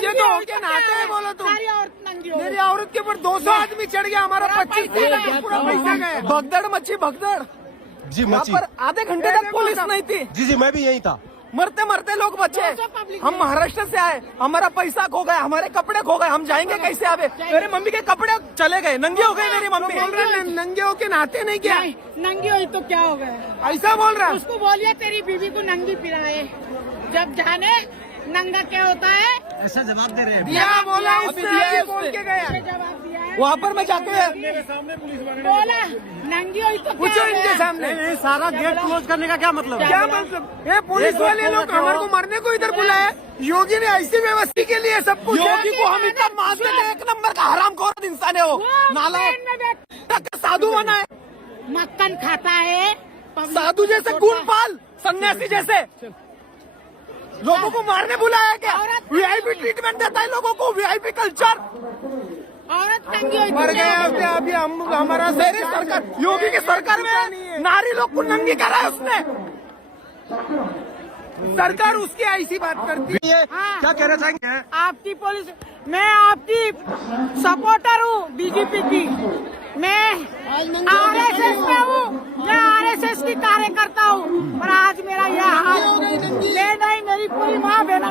नंगे तो होके नहाते हैं बोलो तुम। सारी औरत नंगी हो मेरी औरत के ऊपर 200 आदमी चढ़ गया, हमारा 25 पूरा पैसा गया। भगदड़ मची भगदड़ जी यहाँ मची। पर आधे घंटे तक पुलिस नहीं थी। जी मैं भी यही था। मरते मरते लोग बचे। हम महाराष्ट्र से आए, हमारा पैसा खो गया, हमारे कपड़े खो गए, हम जाएंगे कैसे आवे? मेरे मम्मी के कपड़े चले गए, नंगे हो गए मेरी मम्मी। बोल रहे नंगे होके नहाते नहीं क्या? नंगी हुई तो क्या हो गया? ऐसा बोल रहा है। उसको बोलिए तेरी बीवी को नंगी पिलाए, जब जाने नंगा क्या होता है। ऐसा जवाब दे रहे हैं। दिया बोला इसने, बोल के गया। जवाब दिया है वहाँ पर मैं जाके बोला नंगी हुई तो पूछो क्या इनके है? सामने। सारा गेट क्लोज करने का क्या मतलब है? क्या मतलब? ये पुलिस वाले लोग हमारे को मरने को इधर बुलाया। योगी ने ऐसी व्यवस्था के लिए सब कुछ। योगी को हम इतना मानते थे, एक नंबर का हरामखोर इंसान है वो। नाला साधु बना है, मक्खन खाता है, साधु जैसे गुणपाल, सन्यासी जैसे लोगों को मारने बुलाया क्या? वीआईपी ट्रीटमेंट देता है लोगों को, वीआईपी कल्चर। औरत नंगी हुई मर तो क्या गए होगा? अभी हमारा मेरी सरकार, योगी की सरकार में नारी लोग को नंगी करा है उसने। सरकार उसकी ऐसी बात करती है। क्या कहना चाहेंगे? आपकी पुलिस, मैं आपकी सपोर्टर हूँ बीजेपी की। मैं आरएसएस में हूँ, मैं आरएसएस की कार्यकर्ता हूँ। पर आज मेरा यह हाल ले नहीं, मेरी पूरी माँ बहना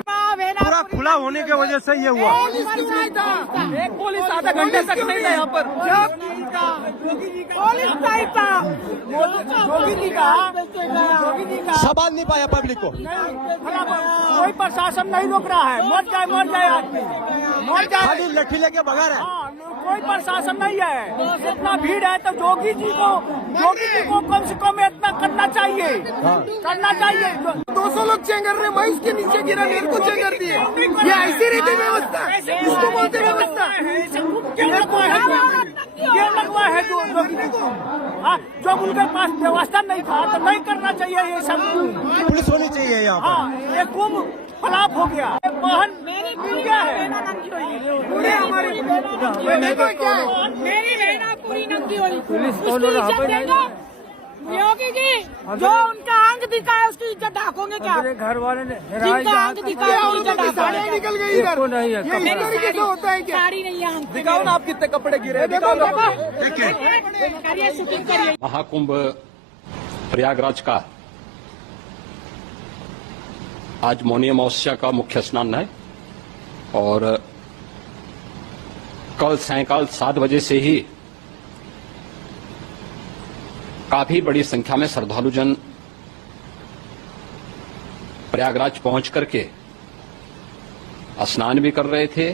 पूरा खुला होने की वजह से ये हुआ। एक पुलिस आधा घंटे तक नहीं था यहाँ पर। पुलिस नहीं था। योगी जी का सवाल नहीं पाया पब्लिक को। कोई प्रशासन नहीं रोक रहा है। मर जाए आदमी, मर जाए। खाली लट्ठी लेके भगा रहा है। हाँ, कोई प्रशासन नहीं है। इतना भीड़ है तो योगी जी को कम से कम इतना करना चाहिए, करना चाहिए। 200 लोग चेंगर रहे, मैं उसके नीचे गिरा, मेरे को चेंगर दिए। ये ऐसी रीति व्यवस्था, इसको बोलते व्यवस्था। ये लगवा है जो उनके पास व्यवस्था नहीं था तो नहीं करना चाहिए ये सब। पुलिस होनी चाहिए यहाँ पर। हाँ, ये कुंभ खराब हो गया। बहन मेरी क्या है? पूरी हमारी मेरी बहना पूरी नंगी हुई। उसकी इज्जत देगा योगी जी। जो उनका अंग दिखा है उसकी इज्जत ढाकोगे क्या? घर वाले ने जिनका अंग दिखा है उसकी इज्जत ढाकोगे? निकल गई इधर। नहीं है। ये इस तरीके से होता है क्या? साड़ी नहीं है अंग पे। दिखाओ ना आप कितने कपड़े गिरे। दिखाओ करिए शूटिंग करिए। महाकुंभ प्रयागराज का आज मौनी अमावस्या का मुख्य स्नान है और कल सायंकाल 7 बजे से ही काफी बड़ी संख्या में श्रद्धालुजन प्रयागराज पहुंच करके स्नान भी कर रहे थे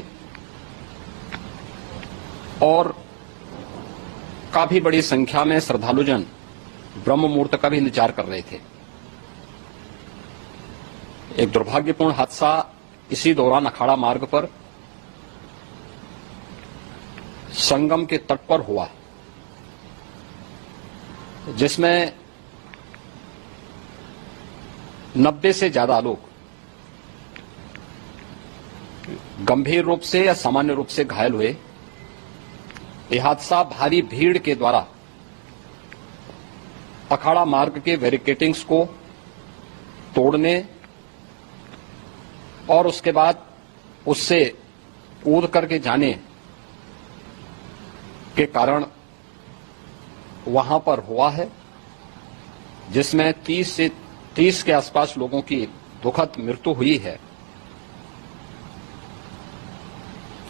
और काफी बड़ी संख्या में श्रद्धालुजन ब्रह्म मुहूर्त का भी इंतजार कर रहे थे। एक दुर्भाग्यपूर्ण हादसा इसी दौरान अखाड़ा मार्ग पर संगम के तट पर हुआ, जिसमें 90 से ज्यादा लोग गंभीर रूप से या सामान्य रूप से घायल हुए। यह हादसा भारी भीड़ के द्वारा अखाड़ा मार्ग के बैरिकेडिंग्स को तोड़ने और उसके बाद उससे कूद करके जाने के कारण वहां पर हुआ है, जिसमें 30 के आसपास लोगों की दुखद मृत्यु हुई है।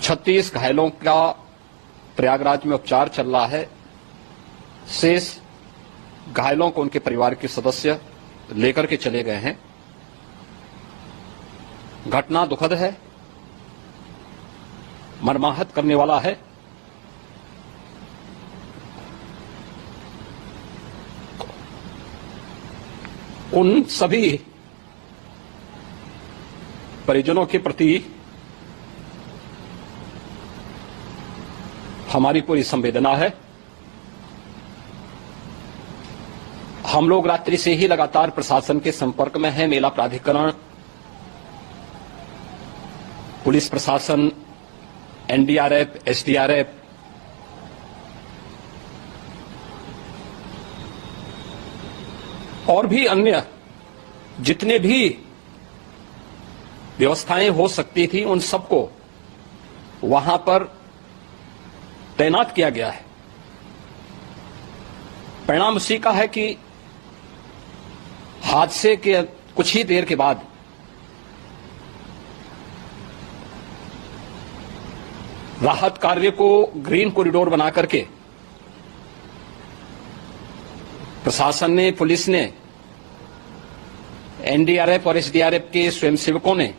36 घायलों का प्रयागराज में उपचार चल रहा है। शेष घायलों को उनके परिवार के सदस्य लेकर के चले गए हैं। घटना दुखद है, मर्माहत करने वाला है। उन सभी परिजनों के प्रति हमारी पूरी संवेदना है। हम लोग रात्रि से ही लगातार प्रशासन के संपर्क में हैं। मेला प्राधिकरण, पुलिस प्रशासन, एनडीआरएफ, एसडीआरएफ, और भी अन्य जितने भी व्यवस्थाएं हो सकती थी, उन सबको वहां पर तैनात किया गया है। परिणाम उसी का है कि हादसे के कुछ ही देर के बाद राहत कार्य को ग्रीन कॉरिडोर बना करके प्रशासन ने, पुलिस ने, एनडीआरएफ और एसडीआरएफ के स्वयंसेवकों ने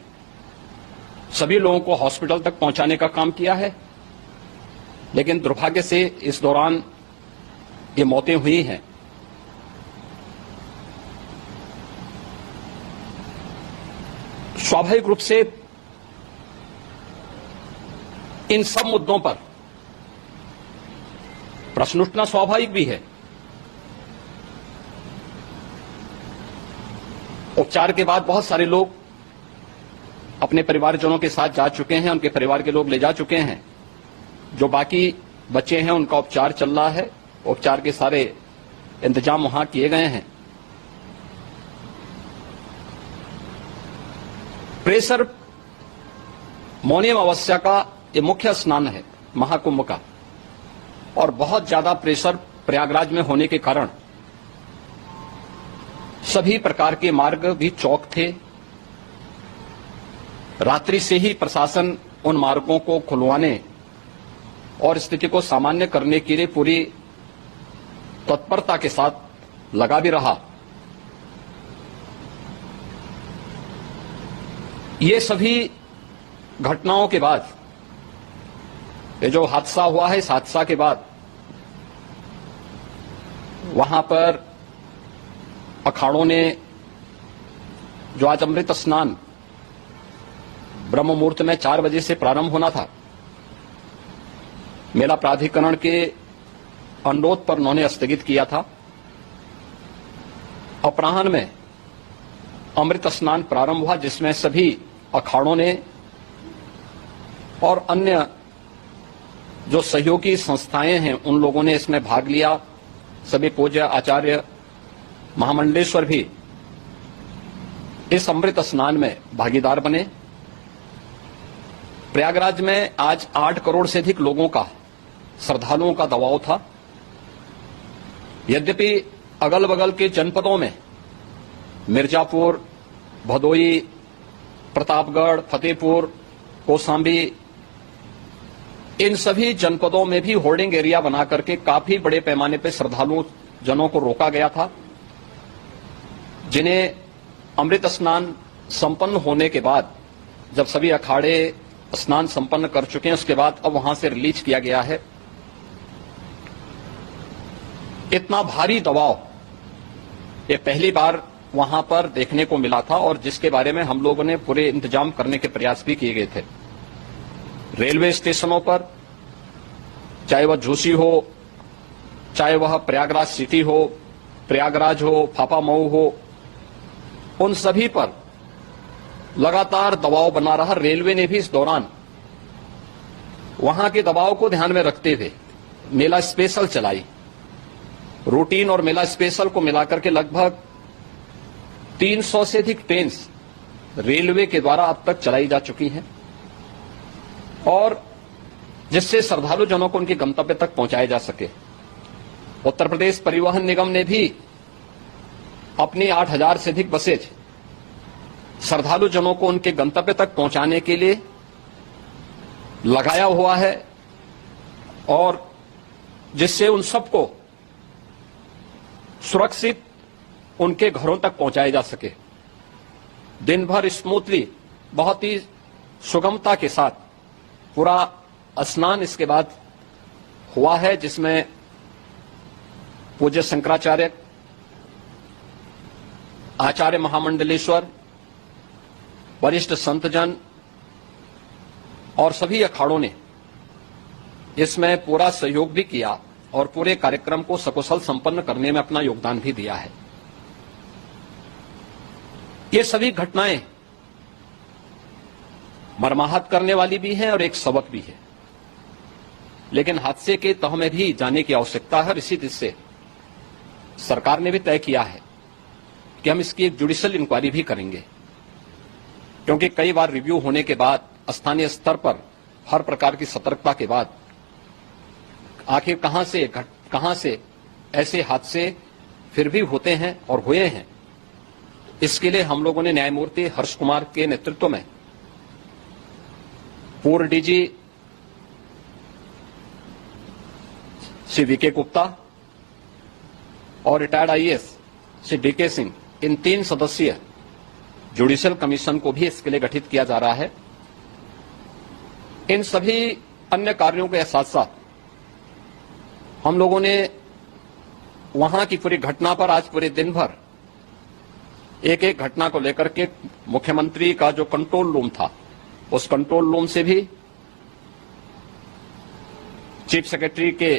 सभी लोगों को हॉस्पिटल तक पहुंचाने का काम किया है। लेकिन दुर्भाग्य से इस दौरान ये मौतें हुई हैं। स्वाभाविक रूप से इन सब मुद्दों पर प्रश्न उठना स्वाभाविक भी है। उपचार के बाद बहुत सारे लोग अपने परिवारजनों के साथ जा चुके हैं, उनके परिवार के लोग ले जा चुके हैं। जो बाकी बच्चे हैं उनका उपचार चल रहा है, उपचार के सारे इंतजाम वहां किए गए हैं। प्रेशर मौनी अमावस्या का ये मुख्य स्नान है महाकुंभ का, और बहुत ज्यादा प्रेशर प्रयागराज में होने के कारण सभी प्रकार के मार्ग भी चौक थे। रात्रि से ही प्रशासन उन मार्गों को खुलवाने और स्थिति को सामान्य करने के लिए पूरी तत्परता के साथ लगा भी रहा। ये सभी घटनाओं के बाद, ये जो हादसा हुआ है, इस हादसा के बाद वहां पर अखाड़ों ने जो आज अमृत स्नान ब्रह्म मुहूर्त में 4 बजे से प्रारंभ होना था, मेला प्राधिकरण के अनुरोध पर उन्होंने स्थगित किया था। अपराह्न में अमृत स्नान प्रारंभ हुआ, जिसमें सभी अखाड़ों ने और अन्य जो सहयोगी संस्थाएं हैं उन लोगों ने इसमें भाग लिया। सभी पूज्य आचार्य महामंडलेश्वर भी इस अमृत स्नान में भागीदार बने। प्रयागराज में आज 8 करोड़ से अधिक लोगों का, श्रद्धालुओं का दबाव था। यद्यपि अगल बगल के जनपदों में मिर्जापुर, भदोई, प्रतापगढ़, फतेहपुर, कौशाम्बी, इन सभी जनपदों में भी होर्डिंग एरिया बना करके काफी बड़े पैमाने पर श्रद्धालुओं जनों को रोका गया था, जिन्हें अमृत स्नान संपन्न होने के बाद, जब सभी अखाड़े स्नान संपन्न कर चुके हैं, उसके बाद अब वहां से रिलीज किया गया है। इतना भारी दबाव ये पहली बार वहां पर देखने को मिला था, और जिसके बारे में हम लोगों ने पूरे इंतजाम करने के प्रयास भी किए गए थे। रेलवे स्टेशनों पर, चाहे वह झूसी हो, चाहे वह प्रयागराज सिटी हो, प्रयागराज हो, फाफामऊ हो, उन सभी पर लगातार दबाव बना रहा। रेलवे ने भी इस दौरान वहां के दबाव को ध्यान में रखते हुए मेला स्पेशल चलाई। रूटीन और मेला स्पेशल को मिलाकर के लगभग 300 से अधिक ट्रेन रेलवे के द्वारा अब तक चलाई जा चुकी हैं, और जिससे श्रद्धालु जनों को उनके गंतव्य तक पहुंचाया जा सके। उत्तर प्रदेश परिवहन निगम ने भी अपनी 8000 से अधिक बसेज श्रद्धालु जनों को उनके गंतव्य तक पहुंचाने के लिए लगाया हुआ है, और जिससे उन सबको सुरक्षित उनके घरों तक पहुंचाया जा सके। दिन भर स्मूथली, बहुत ही सुगमता के साथ पूरा स्नान इसके बाद हुआ है, जिसमें पूज्य शंकराचार्य, आचार्य महामंडलेश्वर, वरिष्ठ संतजन और सभी अखाड़ों ने इसमें पूरा सहयोग भी किया और पूरे कार्यक्रम को सकुशल संपन्न करने में अपना योगदान भी दिया है। ये सभी घटनाएं मर्माहत करने वाली भी हैं और एक सबक भी है, लेकिन हादसे के तह में भी जाने की आवश्यकता है। इसी तरह से सरकार ने भी तय किया है कि हम इसकी एक जुडिशियल इंक्वायरी भी करेंगे। क्योंकि कई बार रिव्यू होने के बाद स्थानीय स्तर पर हर प्रकार की सतर्कता के बाद आखिर कहां से ऐसे हादसे फिर भी होते हैं और हुए हैं, इसके लिए हम लोगों ने न्यायमूर्ति हर्ष कुमार के नेतृत्व में पूर्व डीजी श्री वीके गुप्ता और retired IAS Shri DK Singh, इन 3 सदस्यीय जुडिशियल कमीशन को भी इसके लिए गठित किया जा रहा है। इन सभी अन्य कार्यों के साथ साथ हम लोगों ने वहां की पूरी घटना पर आज पूरे दिन भर एक एक घटना को लेकर के मुख्यमंत्री का जो कंट्रोल रूम था, उस कंट्रोल रूम से भी, चीफ सेक्रेटरी के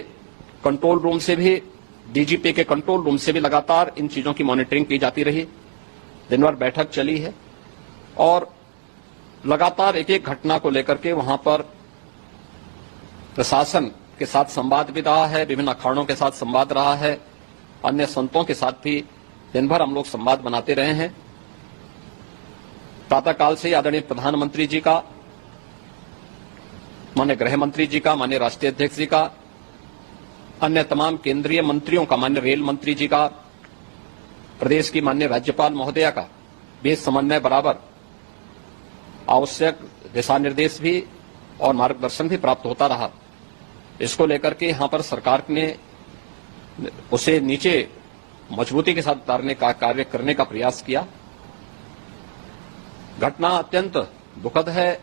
कंट्रोल रूम से भी, डीजीपी के कंट्रोल रूम से भी लगातार इन चीजों की मॉनिटरिंग की जाती रही। दिन भर बैठक चली है और लगातार एक एक घटना को लेकर के वहां पर प्रशासन के साथ संवाद भी रहा है, विभिन्न अखाड़ों के साथ संवाद रहा है, अन्य संतों के साथ भी दिन भर हम लोग संवाद बनाते रहे हैं। प्रातःकाल से आदरणीय प्रधानमंत्री जी का, माननीय गृह मंत्री जी का, माननीय राष्ट्रीय अध्यक्ष जी का, अन्य तमाम केंद्रीय मंत्रियों का, माननीय रेल मंत्री जी का, प्रदेश की माननीय राज्यपाल महोदया का बीच समन्वय बराबर आवश्यक दिशा निर्देश भी और मार्गदर्शन भी प्राप्त होता रहा। इसको लेकर के यहां पर सरकार ने उसे नीचे मजबूती के साथ उतारने का कार्य करने का प्रयास किया। घटना अत्यंत दुखद है।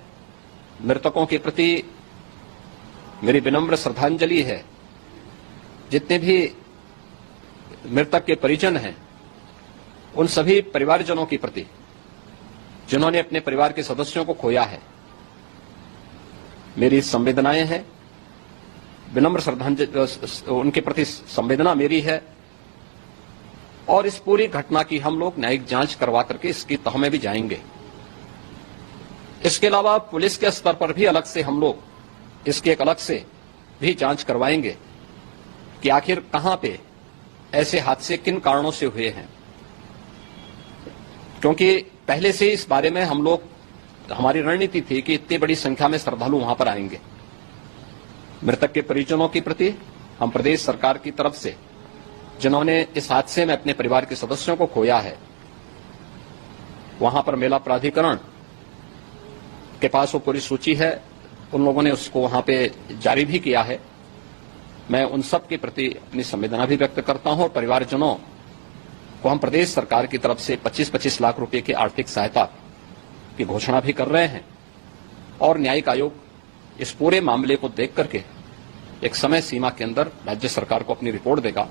मृतकों के प्रति मेरी विनम्र श्रद्धांजलि है। जितने भी मृतक के परिजन हैं, उन सभी परिवारजनों के प्रति जिन्होंने अपने परिवार के सदस्यों को खोया है, मेरी संवेदनाएं हैं। विनम्र श्रद्धांजलि उनके प्रति संवेदना मेरी है और इस पूरी घटना की हम लोग न्यायिक जांच करवा करके इसकी तह में भी जाएंगे। इसके अलावा पुलिस के स्तर पर भी अलग से हम लोग इसकी एक अलग से भी जांच करवाएंगे कि आखिर कहां पे ऐसे हादसे किन कारणों से हुए हैं, क्योंकि पहले से इस बारे में हम लोग, हमारी रणनीति थी कि इतनी बड़ी संख्या में श्रद्धालु वहां पर आएंगे। मृतक के परिजनों के प्रति हम प्रदेश सरकार की तरफ से, जिन्होंने इस हादसे में अपने परिवार के सदस्यों को खोया है, वहां पर मेला प्राधिकरण के पास वो पूरी सूची है, उन लोगों ने उसको वहां पे जारी भी किया है। मैं उन सब के प्रति अपनी संवेदना भी व्यक्त करता हूं और परिवारजनों को हम प्रदेश सरकार की तरफ से 25-25 लाख रुपए की आर्थिक सहायता की घोषणा भी कर रहे हैं और न्यायिक आयोग इस पूरे मामले को देख करके एक समय सीमा के अंदर राज्य सरकार को अपनी रिपोर्ट देगा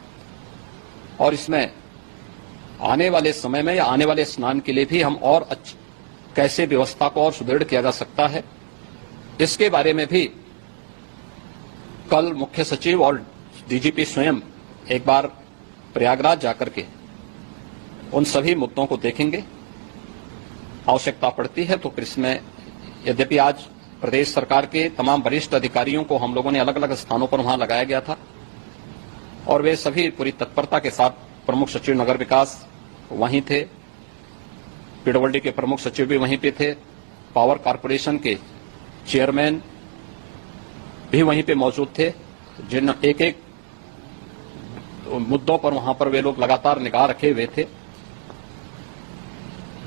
और इसमें आने वाले समय में या आने वाले स्नान के लिए भी हम और कैसे व्यवस्था को और सुदृढ़ किया जा सकता है, इसके बारे में भी कल मुख्य सचिव और डीजीपी स्वयं एक बार प्रयागराज जाकर के उन सभी मुद्दों को देखेंगे। आवश्यकता पड़ती है तो फिर इसमें, यद्यपि आज प्रदेश सरकार के तमाम वरिष्ठ अधिकारियों को हम लोगों ने अलग अलग स्थानों पर वहां लगाया गया था और वे सभी पूरी तत्परता के साथ, प्रमुख सचिव नगर विकास वहीं थे, पीडब्ल्यूडी के प्रमुख सचिव भी वहीं पे थे, पावर कारपोरेशन के चेयरमैन भी वहीं पे मौजूद थे, जिन एक एक मुद्दों पर वहां पर वे लोग लगातार निगाह रखे हुए थे।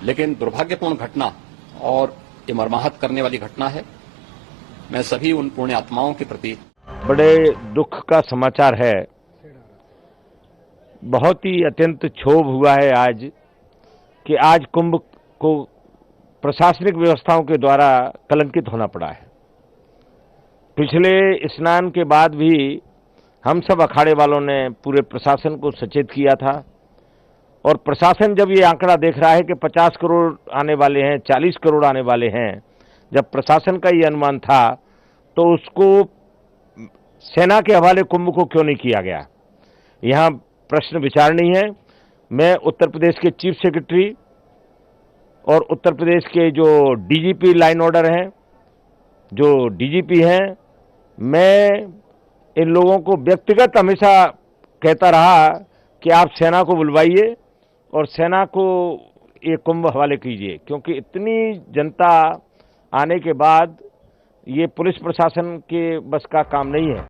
लेकिन दुर्भाग्यपूर्ण घटना और ये मर्माहत करने वाली घटना है। मैं सभी उन पुण्य आत्माओं के प्रति बड़े दुख का समाचार है। बहुत ही अत्यंत क्षोभ हुआ है आज कि आज कुंभ को प्रशासनिक व्यवस्थाओं के द्वारा कलंकित होना पड़ा है। पिछले स्नान के बाद भी हम सब अखाड़े वालों ने पूरे प्रशासन को सचेत किया था और प्रशासन जब ये आंकड़ा देख रहा है कि 50 करोड़ आने वाले हैं, 40 करोड़ आने वाले हैं, जब प्रशासन का ये अनुमान था तो उसको सेना के हवाले कुंभ को क्यों नहीं किया गया, यहाँ प्रश्न विचारणीय है। मैं उत्तर प्रदेश के चीफ सेक्रेटरी और उत्तर प्रदेश के जो डीजीपी लाइन ऑर्डर हैं, जो डीजीपी हैं, मैं इन लोगों को व्यक्तिगत हमेशा कहता रहा कि आप सेना को बुलवाइए और सेना को ये कुंभ हवाले कीजिए, क्योंकि इतनी जनता आने के बाद ये पुलिस प्रशासन के बस का काम नहीं है।